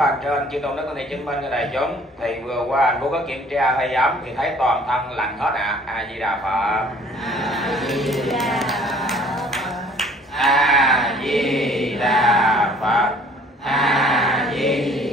bàn trên chư tôn đức con thầy chứng minh cho đại chúng thì vừa qua anh cũng có kiểm tra hơi ấm thì thấy toàn thân lạnh hết ạ. A Di Đà Phật. A Di Đà Phật. A Di Đà Phật. A Di